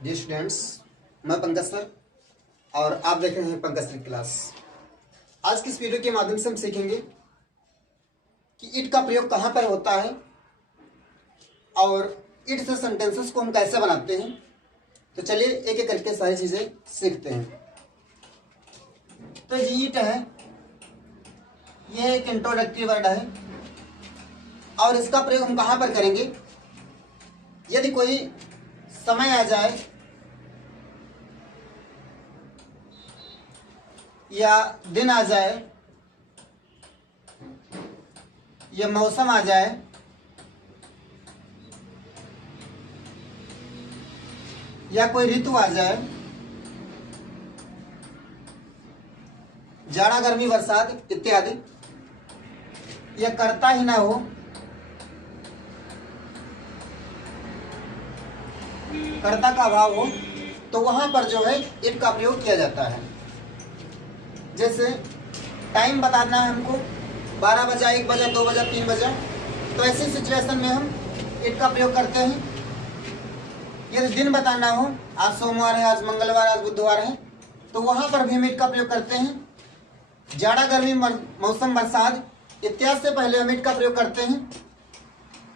Dear students, मैं Pankaj sir और आप देख रहे हैं पंकज सर क्लास। आज की इस वीडियो के माध्यम से हम सीखेंगे कि इट का प्रयोग कहाँ पर होता है और इट से सेंटेंसेस को हम कैसे बनाते हैं। तो चलिए एक एक करके सारी चीज़ें सीखते हैं। तो ये इट है, यह एक इंट्रोडक्टरी वर्ड है और इसका प्रयोग हम कहाँ पर करेंगे। यदि कोई समय आ जाए या दिन आ जाए या मौसम आ जाए या कोई ऋतु आ जाए, जाड़ा गर्मी बरसात इत्यादि, या करता ही ना हो, कर्ता का अभाव हो, तो वहां पर जो है इट का प्रयोग किया जाता है। जैसे टाइम बताना है हमको, 12 बजा, 1 बजा, 2 बजा, 3 बजा, तो ऐसी सिचुएशन में हम इट का प्रयोग करते हैं। यदि दिन बताना हो, आज सोमवार है, आज मंगलवार, आज बुधवार है, तो वहां पर भी हम इट का प्रयोग करते हैं। जाड़ा गर्मी मौसम बरसात इत्यादि से पहले हम इट का प्रयोग करते हैं।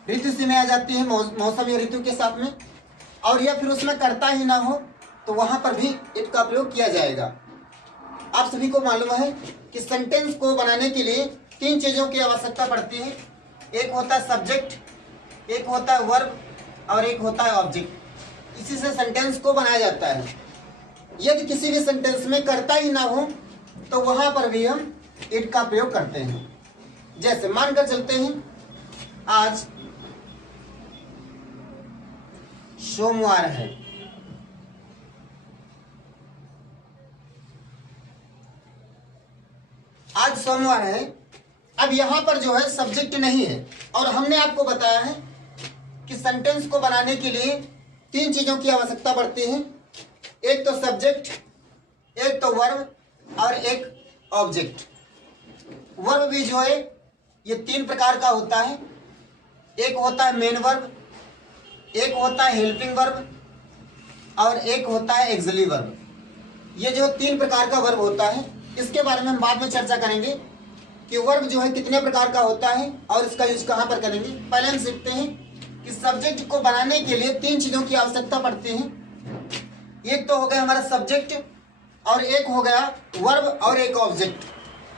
ऋतु सीमा आ जाती है मौसम या ऋतु के साथ में, और या फिर उसमें करता ही ना हो तो वहां पर भी इट का प्रयोग किया जाएगा। आप सभी को मालूम है कि सेंटेंस को बनाने के लिए 3 चीजों की आवश्यकता पड़ती है। एक होता है सब्जेक्ट, एक होता है वर्ब और एक होता है ऑब्जेक्ट। इसी से सेंटेंस को बनाया जाता है। यदि किसी भी सेंटेंस में करता ही ना हो तो वहां पर भी हम इट का प्रयोग करते हैं। जैसे मानकर चलते हैं आज सोमवार है, आज सोमवार है। अब यहां पर जो है सब्जेक्ट नहीं है और हमने आपको बताया है कि सेंटेंस को बनाने के लिए 3 चीजों की आवश्यकता पड़ती है। एक तो सब्जेक्ट, एक तो वर्ब और एक ऑब्जेक्ट। वर्ब भी जो है ये 3 प्रकार का होता है। एक होता है मेन वर्ब, एक होता है हेल्पिंग वर्ब और एक होता है एक्सिलरी वर्ब। ये जो 3 प्रकार का वर्ब होता है, इसके बारे में हम बाद में चर्चा करेंगे कि वर्ब जो है कितने प्रकार का होता है और इसका यूज कहां पर करेंगे। पहले हम सीखते हैं कि सब्जेक्ट को बनाने के लिए 3 चीजों की आवश्यकता पड़ती है। एक तो हो गया हमारा सब्जेक्ट और एक हो गया वर्ब और एक ऑब्जेक्ट।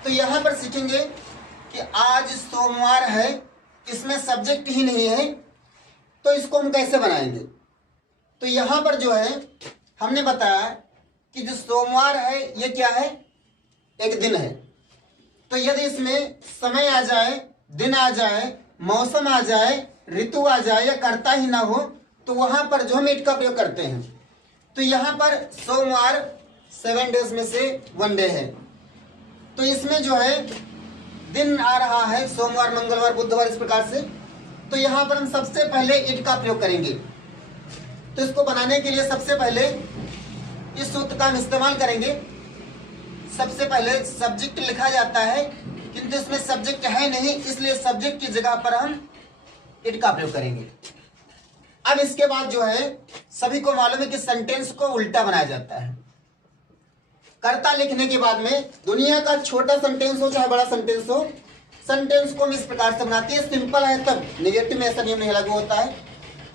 तो यहां पर सीखेंगे कि आज सोमवार है, इसमें सब्जेक्ट ही नहीं है, तो इसको हम कैसे बनाएंगे। तो यहां पर जो है हमने बताया कि जो सोमवार है ये क्या है, एक दिन है। तो यदि इसमें समय आ जाए, दिन आ जाए, मौसम आ जाए, ऋतु आ जाए या करता ही ना हो, तो वहां पर जो हम इट का प्रयोग करते हैं। तो यहां पर सोमवार 7 डेज में से 1 डे है, तो इसमें जो है दिन आ रहा है सोमवार, मंगलवार, बुधवार, इस प्रकार से। तो यहां पर हम सबसे पहले इट का प्रयोग करेंगे। तो इसको बनाने के लिए सबसे पहले इस सूत्र का हम इस्तेमाल करेंगे। सबसे पहले सब्जेक्ट लिखा जाता है, किंतु इसमें सब्जेक्ट है नहीं, इसलिए सब्जेक्ट की जगह पर हम इट का प्रयोग करेंगे। अब इसके बाद जो है सभी को मालूम है कि सेंटेंस को उल्टा बनाया जाता है। कर्ता लिखने के बाद में दुनिया का छोटा सेंटेंस हो चाहे बड़ा सेंटेंस हो, सेंटेंस को हम इस प्रकार से बनाते हैं। सिंपल है तब, नेगेटिव में ऐसा नियम नहीं लागू होता है।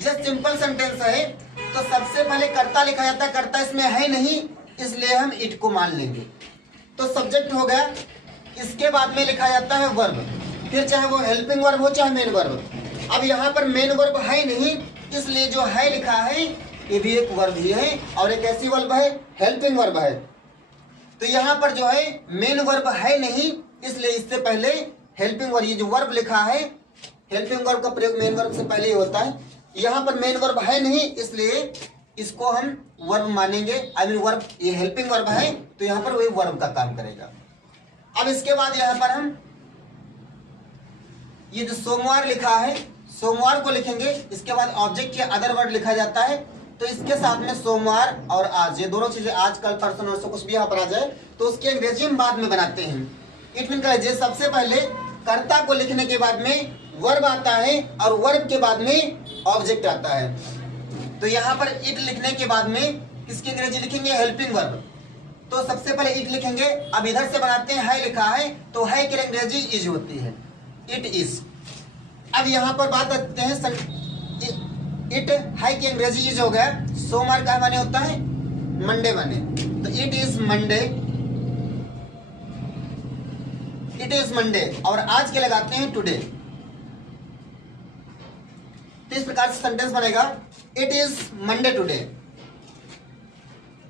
जब सिंपल सेंटेंस है तो सबसे पहले कर्ता लिखा जाता है। कर्ता इसमें है नहीं, इसलिए हम इट को मान लेंगे। तो सब्जेक्ट हो गया, इसके बाद में लिखा जाता है वर्ब, फिर चाहे वो हेल्पिंग वर्ब हो चाहे मेन वर्ब। अब यहाँ पर मेन वर्ब है नहीं, इसलिए जो है लिखा है ये भी एक वर्ब ही है और एक ऐसी वर्ब है हेल्पिंग वर्ब है। तो यहाँ पर जो है मेन वर्ब है नहीं, इसलिए इससे पहले हेल्पिंग वर्ब, ये जो वर्ब लिखा है हेल्पिंग वर्ब का प्रयोग मेन वर्ब से पहले ही होता है। यहाँ पर मेन वर्ब है नहीं, इसलिए इसको हम वर्ब मानेंगे। आई मीन वर्ब, ये हेल्पिंग वर्ब है तो यहाँ पर वही वर्ब का काम करेगा। अब इसके बाद यहाँ पर हम ये जो सोमवार लिखा है, सोमवार को लिखेंगे। इसके बाद ऑब्जेक्ट या अदर वर्ड लिखा जाता है, तो इसके साथ में सोमवार और आज, ये दोनों चीजें आज, कल, परसों, नरसों कुछ भी यहाँ पर आ जाए तो उसकी अंग्रेजी हम बाद में बनाते हैं। इट मीन कहिए सबसे पहले कर्ता को लिखने के बाद में वर्ब आता है और वर्ब के बाद में ऑब्जेक्ट आता है। तो यहाँ पर इट लिखने के बाद में किसकी अंग्रेजी लिखेंगे, हेल्पिंग वर्ब। तो सबसे पहले इट लिखेंगे। अब इधर से बनाते हैं, है लिखा है तो है की अंग्रेजी इज होती है, इट इज। अब यहाँ पर बात करते हैं, इट है की अंग्रेजी इज हो गया, सोमवार का माने होता है मंडे माने, तो it is Monday, it is Monday. और आज के लगाते हैं टुडे। तो इस प्रकार से सेंटेंस बनेगा, इट इज मंडे टुडे।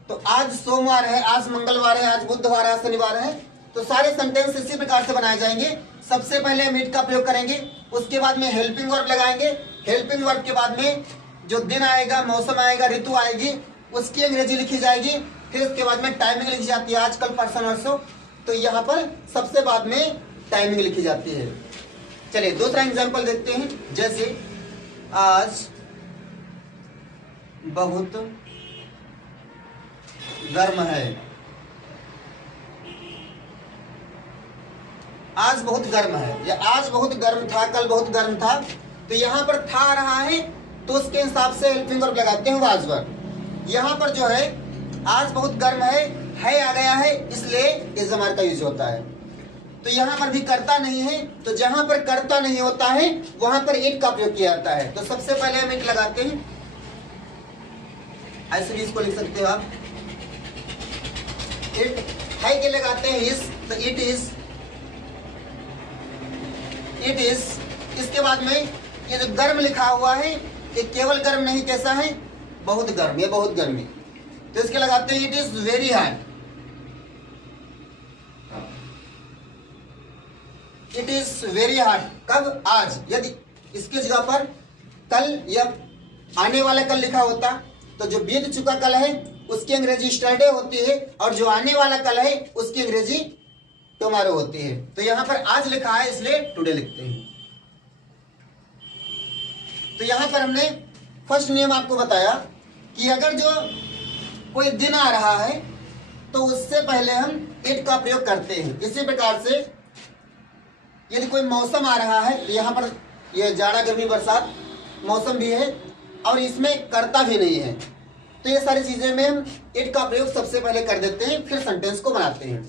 तो आज सोमवार है, आज मंगलवार है, आज बुधवार है, आज शनिवार है। तो सारे सेंटेंस इसी प्रकार से बनाए जाएंगे। सबसे पहले हम इट का प्रयोग करेंगे, उसके बाद में हेल्पिंग वर्ब लगाएंगे। हेल्पिंग वर्ब के बाद में जो दिन आएगा, मौसम आएगा, ऋतु आएगी, उसकी अंग्रेजी लिखी जाएगी। फिर उसके बाद में टाइमिंग लिखी जाती है, आज कल परसों नरसों। तो यहाँ पर सबसे बाद में टाइमिंग लिखी जाती है। चलिए दूसरा एग्जाम्पल देखते हैं। जैसे आज बहुत गर्म है, आज बहुत गर्म है, या आज बहुत गर्म था, कल बहुत गर्म था। तो यहाँ पर था आ रहा है तो उसके हिसाब से हेल्पिंग वर्ब लगाते हैं वाज वर्ब। यहाँ पर जो है आज बहुत गर्म है आ गया है, इसलिए इज जमार का यूज होता है। तो यहाँ पर भी करता नहीं है, तो जहां पर करता नहीं होता है वहां पर इट का प्रयोग किया जाता है। तो सबसे पहले हम इट लगाते हैं, ऐसे भी इसको लिख सकते हो आप। इट है के लगाते हैं इस, तो इट इज, इट इज। इसके बाद में ये जो गर्म लिखा हुआ है, ये केवल गर्म नहीं, कैसा है, बहुत गर्म, ये बहुत गर्मी। तो इसके लगाते हैं it is very hot, it is very hot. कब, आज। यदि इसकी जगह पर कल या आने वाला कल लिखा होता तो जो बीत चुका कल है उसकी अंग्रेजी स्टरडे होती है, और जो आने वाला कल है उसकी अंग्रेजी टुमारो होती है। तो यहां पर आज लिखा है इसलिए टुडे लिखते हैं। तो यहां पर हमने फर्स्ट नियम आपको बताया कि अगर जो कोई दिन आ रहा है तो उससे पहले हम इट का प्रयोग करते हैं। इसी प्रकार से यदि कोई मौसम आ रहा है तो यहाँ पर यह जाड़ा गर्मी बरसात मौसम भी है और इसमें करता भी नहीं है, तो ये सारी चीजें में हम इट का प्रयोग सबसे पहले कर देते हैं, फिर सेंटेंस को बनाते हैं।